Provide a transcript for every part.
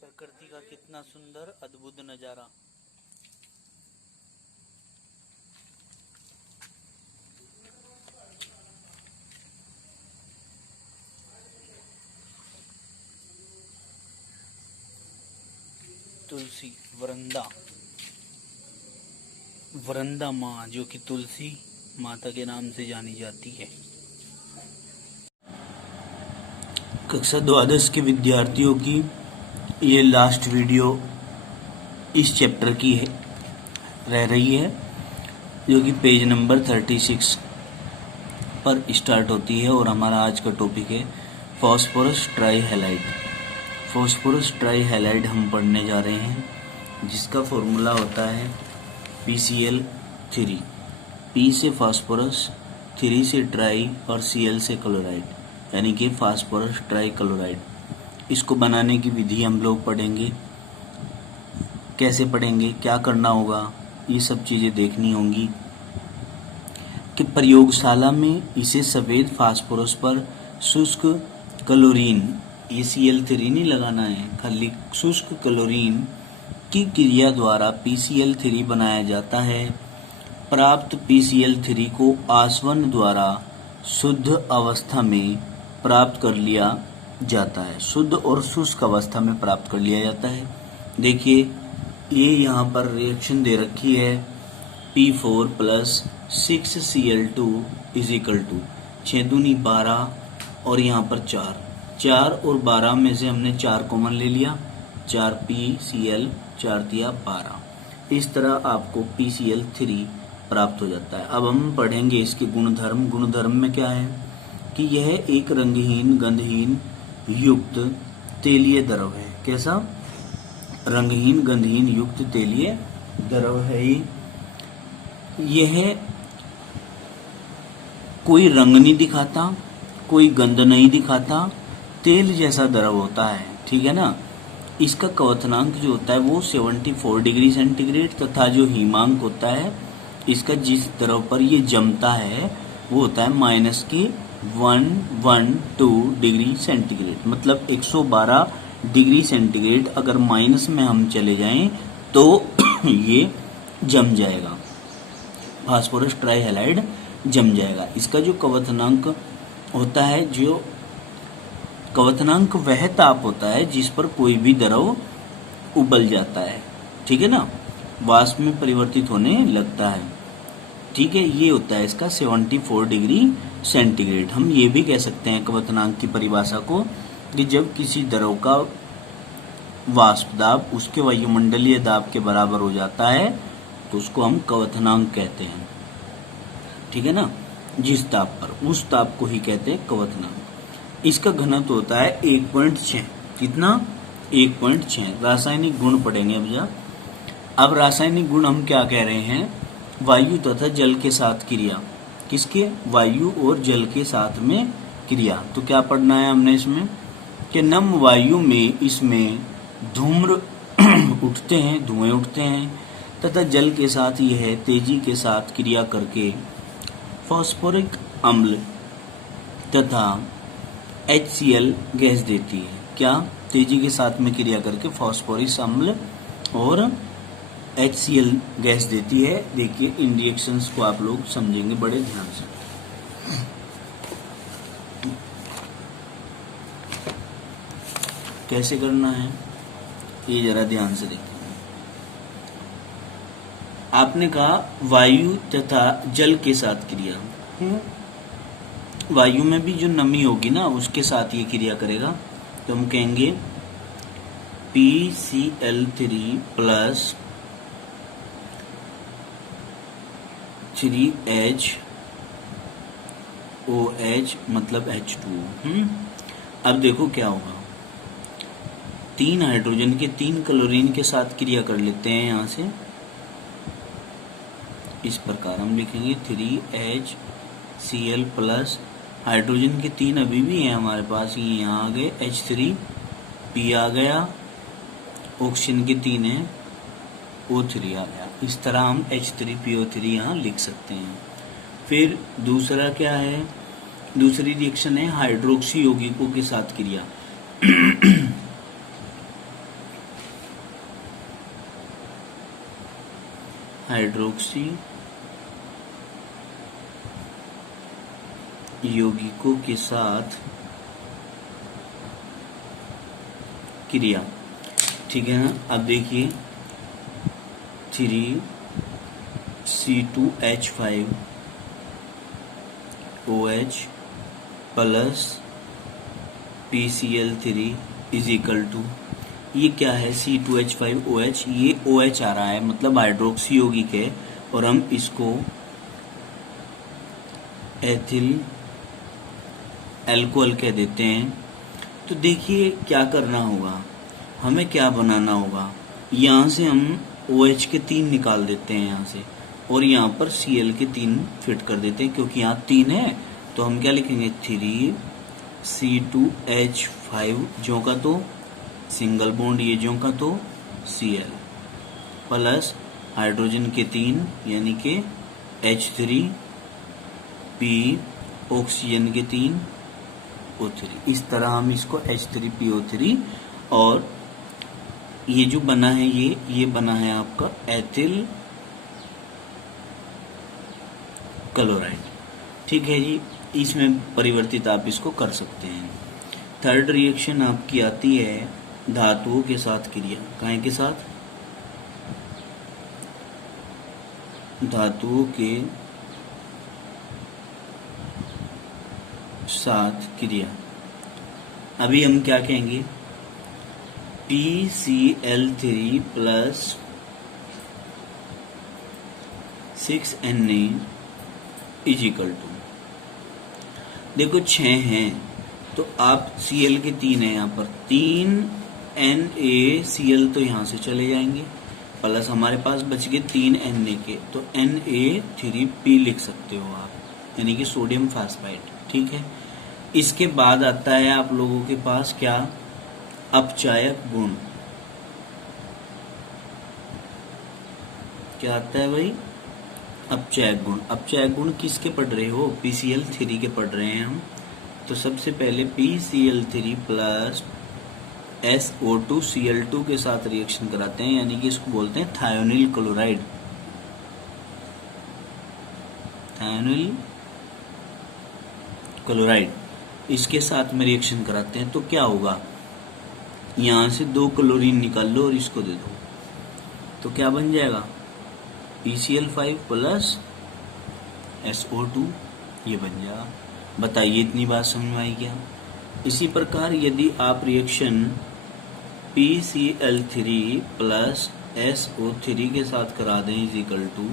प्रकृति का कितना सुंदर अद्भुत नजारा। तुलसी वरंदा माँ, जो कि तुलसी माता के नाम से जानी जाती है। कक्षा द्वादश के विद्यार्थियों की ये लास्ट वीडियो इस चैप्टर की रह रही है, जो कि पेज नंबर 36 पर स्टार्ट होती है। और हमारा आज का टॉपिक है फास्फोरस ट्राईहैलाइड। फास्फोरस ट्राईहैलाइड हम पढ़ने जा रहे हैं, जिसका फॉर्मूला होता है PCl3। P से फास्फोरस, 3 से ट्राई और Cl से क्लोराइड, यानी कि फास्फोरस ट्राई क्लोराइड। इसको बनाने की विधि हम लोग पढ़ेंगे, कैसे पढ़ेंगे, क्या करना होगा, ये सब चीज़ें देखनी होंगी। कि प्रयोगशाला में इसे सफ़ेद फास्फोरस पर शुष्क क्लोरीन, ये Cl3 नहीं लगाना है, खाली शुष्क क्लोरीन की क्रिया द्वारा PCl3 बनाया जाता है। प्राप्त PCl3 को आसवन द्वारा शुद्ध अवस्था में प्राप्त कर लिया जाता है। शुद्ध और शुष्क अवस्था में प्राप्त कर लिया जाता है। देखिए, ये यहाँ पर रिएक्शन दे रखी है, P4 + 6Cl2 = 6 दूनी 12 और यहाँ पर 4 और 12 में से हमने 4 कॉमन ले लिया, 4PCl, 4 दिया 12। इस तरह आपको PCl3 प्राप्त हो जाता है। अब हम पढ़ेंगे इसके गुणधर्म। गुणधर्म में क्या है कि यह एक रंगहीन गंधहीन युक्त तेलीय द्रव है। कैसा? रंगहीन गंधहीन युक्त तेलीय द्रव है। यह कोई रंग नहीं दिखाता, कोई गंध नहीं दिखाता, तेल जैसा द्रव होता है, ठीक है ना। इसका क्वथनांक जो होता है वो 74 डिग्री सेंटीग्रेड, तथा जो हिमांक होता है इसका, जिस द्रव पर ये जमता है, वो होता है -112 डिग्री सेंटीग्रेड। मतलब 112 डिग्री सेंटीग्रेड अगर माइनस में हम चले जाएं तो ये जम जाएगा, फास्फोरस ट्राईहैलाइड जम जाएगा। इसका जो क्वथनांक होता है, जो क्वथनांक वह ताप होता है जिस पर कोई भी द्रव उबल जाता है, ठीक है ना, वाष्प में परिवर्तित होने लगता है, ठीक है। ये होता है इसका 74 डिग्री सेंटीग्रेड। हम ये भी कह सकते हैं क्वथनांक की परिभाषा को, कि जब किसी द्रव का वाष्प दाब उसके वायुमंडलीय दाब के बराबर हो जाता है तो उसको हम क्वथनांक कहते हैं, ठीक है ना। जिस ताप पर, उस ताप को ही कहते हैं क्वथनांक। इसका घनत्व होता है 1.6। कितना? 1.6। रासायनिक गुण पढ़ेंगे अब रासायनिक गुण हम क्या कह रहे हैं? वायु तथा जल के साथ क्रिया। किसके? वायु और जल के साथ में क्रिया। तो क्या पढ़ना है हमने इसमें कि नम वायु में इसमें धूम्र उठते हैं, धुएं उठते हैं, तथा जल के साथ यह तेजी के साथ क्रिया करके फास्फोरिक अम्ल तथा HCl गैस देती है। क्या? तेजी के साथ में क्रिया करके फास्फोरिक अम्ल और HCl गैस देती है। देखिए, इन रिएक्शंस को आप लोग समझेंगे बड़े ध्यान से। कैसे करना है ये जरा ध्यान से देखिए। आपने कहा वायु तथा जल के साथ क्रिया। वायु में भी जो नमी होगी ना, उसके साथ ये क्रिया करेगा, तो हम कहेंगे PCl3 + 3HOH मतलब H2O। अब देखो क्या होगा, 3 हाइड्रोजन के 3 क्लोरीन के साथ क्रिया कर लेते हैं। यहाँ से इस प्रकार हम लिखेंगे 3HCl + हाइड्रोजन के 3 अभी भी हैं हमारे पास, ये यहाँ आ गए, H3P आ गया, ऑक्सीजन के 3 हैं, O3 आ गया। इस तरह हम H3PO3 यहाँ लिख सकते हैं। फिर दूसरा क्या है? दूसरी रिएक्शन है हाइड्रोक्सी यौगिकों के साथ क्रिया। हाइड्रोक्सी यौगिकों के साथ क्रिया। ठीक है ना। अब देखिए 3C2H5OH plus PCl3 is equal to, ये क्या है C2H5OH, ये OH आ रहा है मतलब हाइड्रोक्सी यौगिक है, और हम इसको एथिल एल्कोहल कह देते हैं। तो देखिए क्या करना होगा, हमें क्या बनाना होगा, यहाँ से हम OH के 3 निकाल देते हैं यहाँ से, और यहाँ पर Cl के 3 फिट कर देते हैं, क्योंकि यहाँ 3 है तो हम क्या लिखेंगे 3C2H5 जो का तो सिंगल बॉन्ड, ये जो का तो Cl प्लस हाइड्रोजन के 3 यानी कि H3P, ऑक्सीजन के 3 O3। इस तरह हम इसको H3PO3, और ये जो बना है ये बना है आपका एथिल क्लोराइड। ठीक है जी, इसमें परिवर्तित आप इसको कर सकते हैं। थर्ड रिएक्शन आपकी आती है धातुओं के साथ क्रिया। काहे के साथ? धातुओं के साथ क्रिया। अभी हम क्या कहेंगे, PCl3 plus 6Na is equal to, देखो 6 हैं तो आप Cl के 3 है यहाँ पर, 3NaCl तो यहाँ से चले जाएंगे, प्लस हमारे पास बच गए 3Na के, तो Na3P लिख सकते हो आप, यानी कि सोडियम फास्फाइड। ठीक है। इसके बाद आता है आप लोगों के पास क्या, अपचायक गुण। क्या आता है भाई? अपचायक गुण। अपचायक गुण किसके पढ़ रहे हो? PCl3 के पढ़ रहे हैं हम। तो सबसे पहले PCl3 प्लस SO2Cl2 के साथ रिएक्शन कराते हैं, यानी कि इसको बोलते हैं थायोनिल क्लोराइड। थायोनिल क्लोराइड, इसके साथ में रिएक्शन कराते हैं तो क्या होगा, यहाँ से 2 क्लोरीन निकाल लो और इसको दे दो, तो क्या बन जाएगा PCl5 प्लस SO2, ये बन जाएगा। बताइए इतनी बात समझ में आई क्या? इसी प्रकार यदि आप रिएक्शन PCl3 प्लस SO3 के साथ करा दें इज इक्वल टू,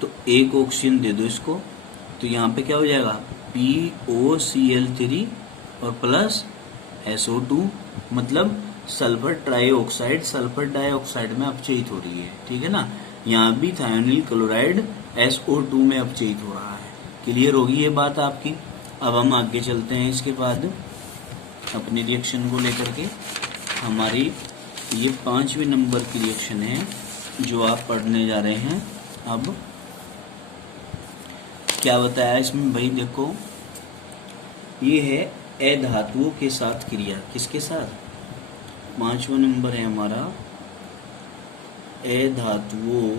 तो एक ऑक्सीजन दे दो इसको, तो यहाँ पे क्या हो जाएगा POCl3 और प्लस SO2, मतलब सल्फर ट्राइऑक्साइड सल्फर डाइऑक्साइड में अपचयित हो रही है। ठीक है ना। यहाँ भी थायोनिल क्लोराइड SO2 में अपचयित हो रहा है। क्लियर होगी ये बात आपकी। अब हम आगे चलते हैं इसके बाद अपने रिएक्शन को लेकर के। हमारी ये 5वें नंबर की रिएक्शन है जो आप पढ़ने जा रहे हैं। अब क्या बताया इसमें भाई, देखो ये है अधातुओं के साथ क्रिया। किसके साथ? 5वां नंबर है हमारा अधातुओं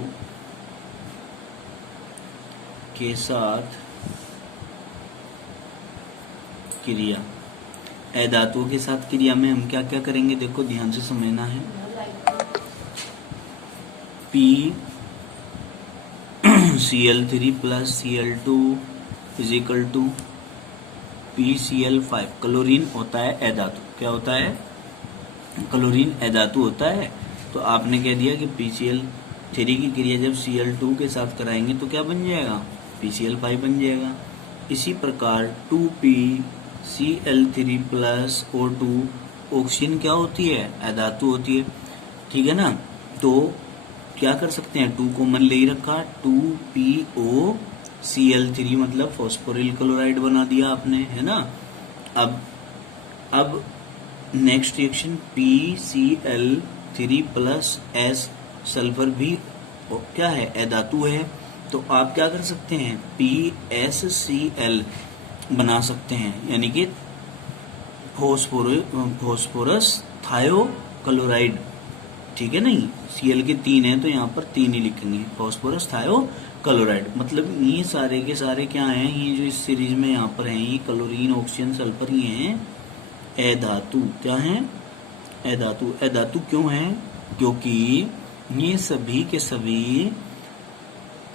के साथ क्रिया। अधातुओं के साथ क्रिया में हम क्या क्या करेंगे, देखो ध्यान से समझना है। PCl3 plus Cl2 is equal to PCl5। Chlorine होता है अधातु। क्या होता है? क्लोरीन अधातु होता है। तो आपने कह दिया कि PCl3 की क्रिया जब Cl2 के साथ कराएंगे तो क्या बन जाएगा, PCl5 बन जाएगा। इसी प्रकार 2PCl3 प्लस O2, ऑक्सीजन क्या होती है, अधातु होती है। ठीक है ना। तो क्या कर सकते हैं, 2 कॉमन ले ही रखा, 2POCl3 मतलब फॉस्फोरिल क्लोराइड बना दिया आपने, है ना। अब next reaction PCl3 plus S, sulphur भी क्या है, अधातु है। तो आप क्या कर सकते हैं, PSCl बना सकते हैं, यानी कि फॉस्फोरस थायोक्लोराइड। ठीक है नहीं, Cl के 3 हैं तो यहाँ पर 3 ही लिखेंगे, फास्फोरस थायोक्लोराइड। मतलब ये सारे के सारे क्या हैं, ये जो इस सीरीज में यहाँ पर हैं, ये क्लोरीन ऑक्सीजन सल्फर, ये हैं अधातु। क्या हैं? अधातु। अधातु क्यों हैं? क्योंकि ये सभी के सभी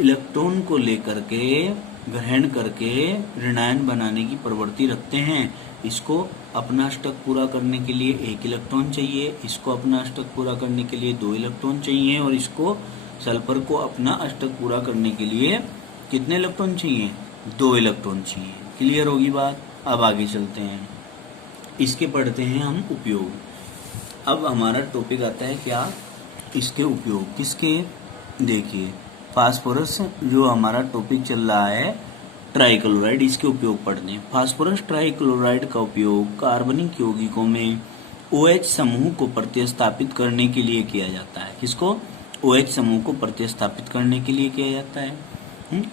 इलेक्ट्रॉन को लेकर के ग्रहण करके ऋणायन बनाने की प्रवृत्ति रखते हैं। इसको अपना अष्टक पूरा करने के लिए 1 इलेक्ट्रॉन चाहिए, इसको अपना अष्टक पूरा करने के लिए 2 इलेक्ट्रॉन चाहिए, और इसको सल्फर को अपना अष्टक पूरा करने के लिए कितने इलेक्ट्रॉन चाहिए? 2 इलेक्ट्रॉन चाहिए। क्लियर होगी बात? अब आगे चलते हैं, इसके पढ़ते हैं हम उपयोग। अब हमारा टॉपिक आता है क्या? इसके उपयोग। किसके? देखिए, फास्फोरस जो हमारा टॉपिक चल रहा है ट्राइक्लोराइड, इसके उपयोग पढ़ने। फास्फोरस ट्राइक्लोराइड का उपयोग कार्बनिक यौगिकों में OH समूह को प्रतिस्थापित करने के लिए किया जाता है। किसको? OH समूह को प्रतिस्थापित करने के लिए किया जाता है।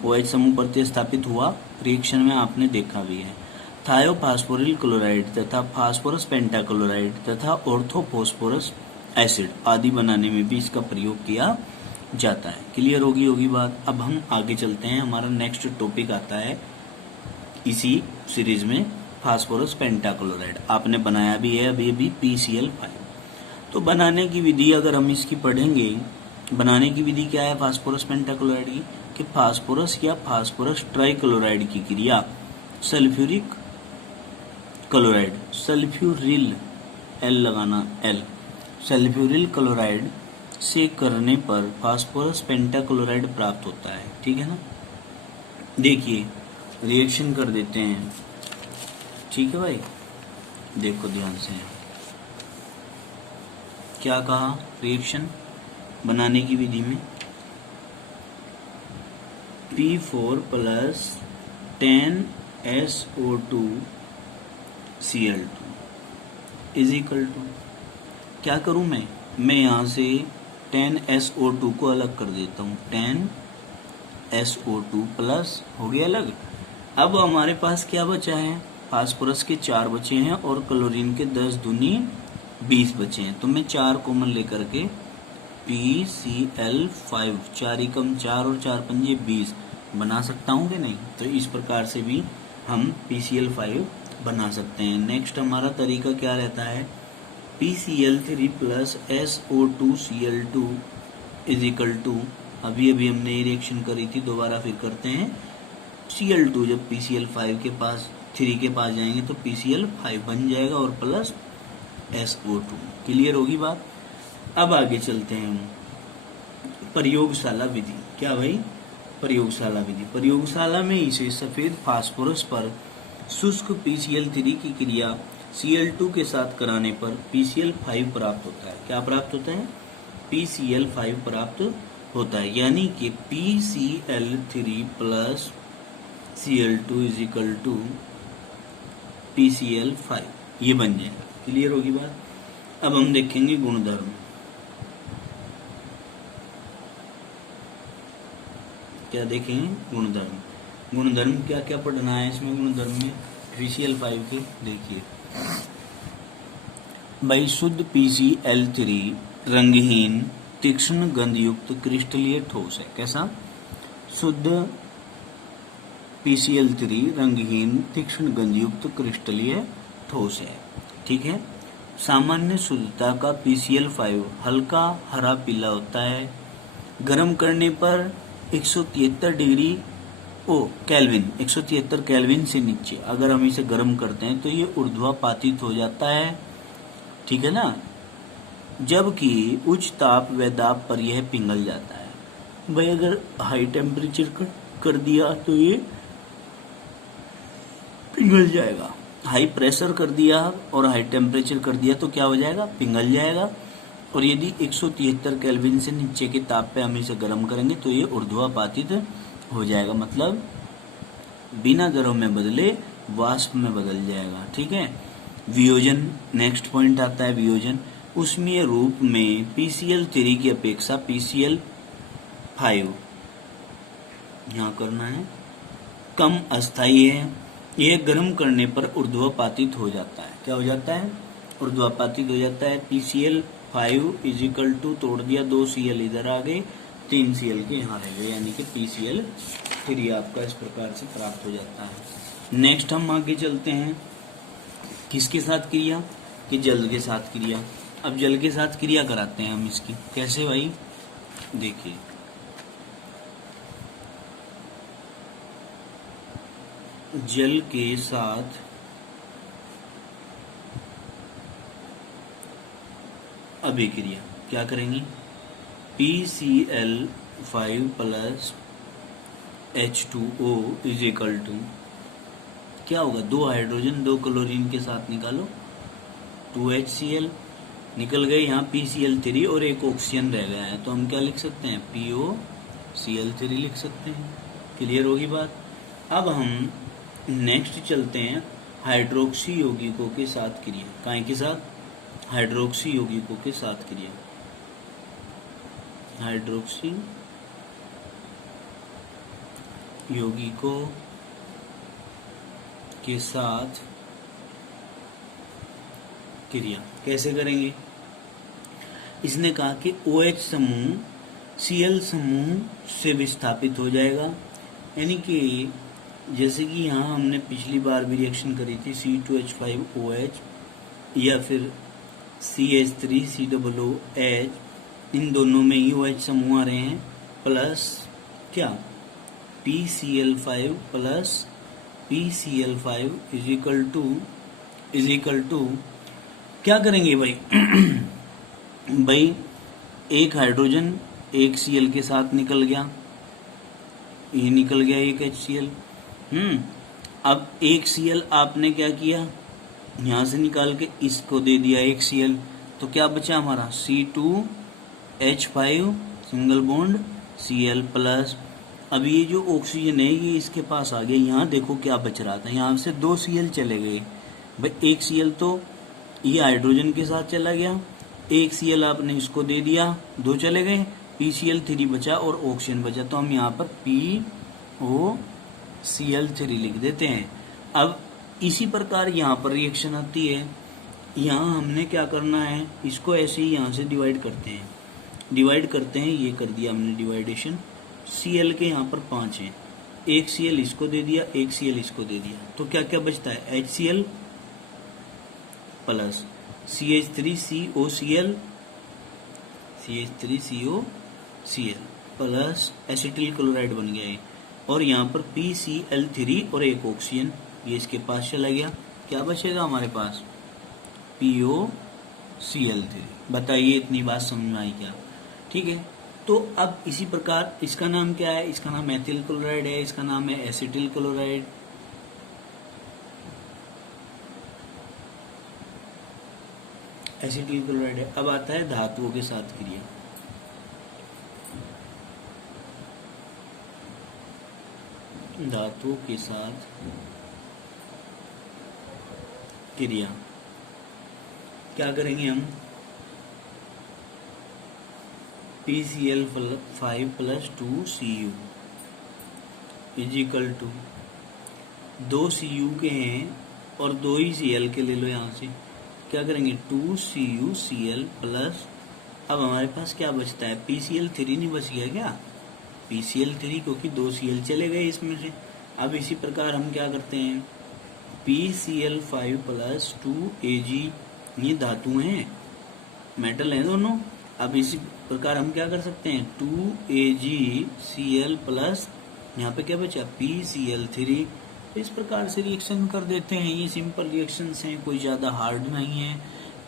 OH समूह प्रतिस्थापित हुआ रिएक्शन में, आपने देखा भी है। थायोफास्फोरिल क्लोराइड तथा फास्फोरस पेंटाक्लोराइड तथा ऑर्थोफॉस्फोरस एसिड आदि बनाने में भी इसका प्रयोग किया जाता है। क्लियर होगी बात? अब हम आगे चलते हैं, हमारा नेक्स्ट टॉपिक आता है इसी सीरीज में फास्फोरस पेंटाक्लोराइड। आपने बनाया भी है अभी PCl5। तो बनाने की विधि अगर हम इसकी पढ़ेंगे, बनाने की विधि क्या है फास्फोरस पेंटाक्लोराइड की? कि फास्फोरस या फास्फोरस ट्राइक्लोराइड की क्रिया सल्फ्यूरिक क्लोराइड, सल्फ्यूरिल L लगाना L, सल्फ्यूरिल क्लोराइड से करने पर फास्फोरस पेंटाक्लोराइड प्राप्त होता है। ठीक है ना? देखिए रिएक्शन कर देते हैं। ठीक है भाई, देखो ध्यान से, क्या कहा रिएक्शन बनाने की विधि में? P4 plus 10SO2 Cl2 is equal to, क्या करूं मैं यहां से 10SO2 को अलग कर देता हूं। 10SO2 प्लस हो गया अलग। अब हमारे पास क्या बचा है? फास्फोरस के 4 बचे हैं और क्लोरीन के 10 दूनी 20 बचे हैं। तो मैं 4 कॉमन लेकर के PCl5, 4 एकम 4 और 4 पंजे 20 बना सकता हूँ कि नहीं? तो इस प्रकार से भी हम PCl5 बना सकते हैं। नेक्स्ट हमारा तरीका क्या रहता है? PCl3 plus SO2 Cl2 is equal to, अभी हमने ये रिएक्शन करी थी, दोबारा फिर करते हैं। Cl2 जब PCl5 के पास 3 के पास जाएंगे तो PCl5 बन जाएगा और प्लस SO2। क्लियर होगी बात? अब आगे चलते हैं हम प्रयोगशाला विधि। क्या भाई? प्रयोगशाला विधि। प्रयोगशाला में इसे सफेद फास्फोरस पर शुष्क PCl3 की क्रिया Cl2 के साथ कराने पर PCl5 प्राप्त होता है। क्या प्राप्त होता है? PCl5 प्राप्त होता है। यानी कि PCl3 plus Cl2 is equal to PCl5, ये बन जाए। क्लियर होगी बात? अब हम देखेंगे गुणधर्म। क्या देखेंगे? गुणधर्म। गुणधर्म क्या क्या पढ़ना है इसमें? गुणधर्म में PCl5 के देखिए भाई, शुद्ध PCl3 रंगहीन तीक्ष्ण गंधयुक्त क्रिस्टलीय ठोस है। कैसा? शुद्ध PCl3 रंगहीन तीक्ष्ण गंधयुक्त क्रिस्टलीय ठोस है। ठीक है। सामान्य शुद्धता का PCl5 हल्का हरा पीला होता है। गर्म करने पर 173 डिग्री केल्विन, 173 केल्विन से नीचे अगर हम इसे गर्म करते हैं तो ये ऊर्ध्वापातित हो जाता है। ठीक है ना? जबकि उच्च ताप व दाब पर यह पिघल जाता है। भाई अगर हाई टेम्परेचर कर दिया तो ये पिघल जाएगा। हाई प्रेशर कर दिया और हाई टेम्परेचर कर दिया तो क्या हो जाएगा? पिघल जाएगा। और यदि 173 केल्विन से नीचे के ताप पे हम इसे गर्म करेंगे तो ये ऊर्ध्वापातित हो जाएगा, मतलब बिना द्रव में बदले वाष्प में बदल जाएगा। ठीक है। वियोजन, नेक्स्ट पॉइंट आता है वियोजन। उष्मीय रूप में PCl3 की अपेक्षा PCl5 यहाँ करना है कम अस्थायी है। यह गर्म करने पर ऊर्ध्वापातित हो जाता है। क्या हो जाता है? ऊर्ध्वापातित हो जाता है। PCl5 5 इज इक्वल टू तोड़ दिया 2 Cl इधर आ गए, 3 Cl के यहाँ रह गए, यानी कि PCl3 आपका इस प्रकार से प्राप्त हो जाता है। नेक्स्ट हम आगे चलते हैं, किसके साथ क्रिया, कि जल के साथ क्रिया। अब जल के साथ क्रिया कराते हैं हम इसकी, कैसे भाई, देखिए जल के साथ अभिक्रिया क्या करेंगे, PCl5 plus H2O is equal to क्या होगा, 2 हाइड्रोजन 2 क्लोरीन के साथ निकालो, 2HCl निकल गए, यहाँ PCl3 और एक ऑक्सीजन रह गया है, तो हम क्या लिख सकते हैं, POCl3 लिख सकते हैं। क्लियर होगी बात। अब हम नेक्स्ट चलते हैं हाइड्रोक्सी यौगिकों के साथ क्रिया, काहे के साथ, हाइड्रोक्सी यौगिकों के साथ क्रिया, हाइड्रोक्सी यौगिकों के साथ क्रिया कैसे करेंगे। इसने कहा कि OH समूह Cl समूह से विस्थापित हो जाएगा, यानी कि जैसे कि यहाँ हमने पिछली बार भी रिएक्शन करी थी C2H5OH या फिर CH3COOH, इन दोनों में ही OH समूह आ रहे हैं, प्लस क्या PCl5 plus PCl5 is equal to क्या करेंगे भाई भाई एक हाइड्रोजन एक Cl के साथ निकल गया, ये निकल गया एक HCl। अब एक Cl आपने क्या किया, यहाँ से निकाल के इसको दे दिया एक Cl, तो क्या बचा हमारा C2H5 single bond Cl plus, अब ये जो ऑक्सीजन है ये इसके पास आ गया, यहाँ देखो क्या बच रहा था, यहाँ से 2 Cl चले गए भाई, एक Cl तो ये हाइड्रोजन के साथ चला गया, एक Cl आपने इसको दे दिया, 2 चले गए, PCl3 बचा और ऑक्सीजन बचा, तो हम यहाँ पर POCl3 लिख देते हैं। अब इसी प्रकार यहाँ पर रिएक्शन आती है, यहाँ हमने क्या करना है, इसको ऐसे ही यहाँ से डिवाइड करते हैं, ये कर दिया हमने डिवाइडेशन, Cl के यहाँ पर 5 हैं, एक Cl इसको दे दिया, एक Cl इसको दे दिया, तो क्या क्या बचता है, HCl plus CH3COCl plus acetyl chloride बन गया है, और यहाँ पर PCl3 और एक ऑक्सीजन, ये इसके पास चला गया, क्या बचेगा हमारे पास, POCl3। बताइए इतनी बात समझ में आई क्या, ठीक है। तो अब इसी प्रकार इसका नाम क्या है, इसका नाम एथिल क्लोराइड है, इसका नाम है एसिटिल क्लोराइड, एसिटिल क्लोराइड है। अब आता है धातुओं के साथ क्रिया, धातुओं के साथ क्रिया क्या करेंगे हम, PCl5 plus 2Cu is equal to 2 Cu के हैं और 2 ही Cl के ले लो, यहाँ से क्या करेंगे 2CuCl प्लस, अब हमारे पास क्या बचता है, PCl3 नहीं बच गया क्या, PCl3 क्योंकि 2 Cl चले गए इसमें से। अब इसी प्रकार हम क्या करते हैं, PCl5 प्लस 2Ag, ये धातु हैं, मेटल हैं दोनों। अब इसी प्रकार हम क्या कर सकते हैं, 2AgCl प्लस, यहाँ पे क्या बचा PCl3, इस प्रकार से रिएक्शन कर देते हैं। ये सिंपल रिएक्शंस हैं, कोई ज़्यादा हार्ड नहीं है,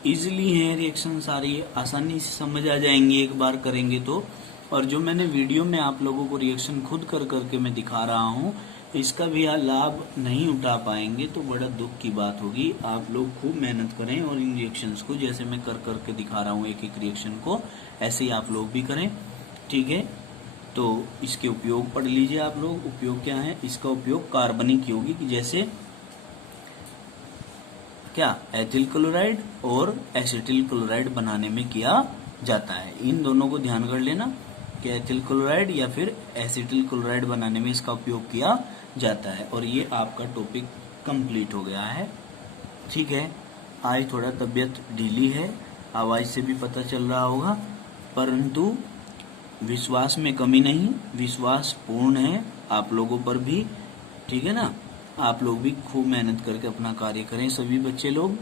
इजीली हैं रिएक्शन, सारी आसानी से समझ आ जाएंगे एक बार करेंगे तो। और जो मैंने वीडियो में आप लोगों को रिएक्शन खुद कर करके मैं दिखा रहा हूँ, इसका भी लाभ नहीं उठा पाएंगे तो बड़ा दुख की बात होगी। आप लोग खूब मेहनत करें और इन रिएक्शंस को जैसे मैं कर करके दिखा रहा हूँ एक एक रिएक्शन को, ऐसे ही आप लोग भी करें, ठीक है। तो इसके उपयोग पढ़ लीजिए आप लोग। उपयोग क्या है, इसका उपयोग कार्बनिक यौगिक जैसे क्या एथिल क्लोराइड और एसिटिल क्लोराइड बनाने में किया जाता है। इन दोनों को ध्यान कर लेना कि एथिल क्लोराइड या फिर एसिटिल क्लोराइड बनाने में इसका उपयोग किया जाता है। और ये आपका टॉपिक कंप्लीट हो गया है, ठीक है। आज थोड़ा तबीयत ढीली है आवाज से भी पता चल रहा होगा, परंतु विश्वास में कमी नहीं, विश्वास पूर्ण है आप लोगों पर भी, ठीक है ना। आप लोग भी खूब मेहनत करके अपना कार्य करें सभी बच्चे लोग।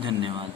धन्यवाद।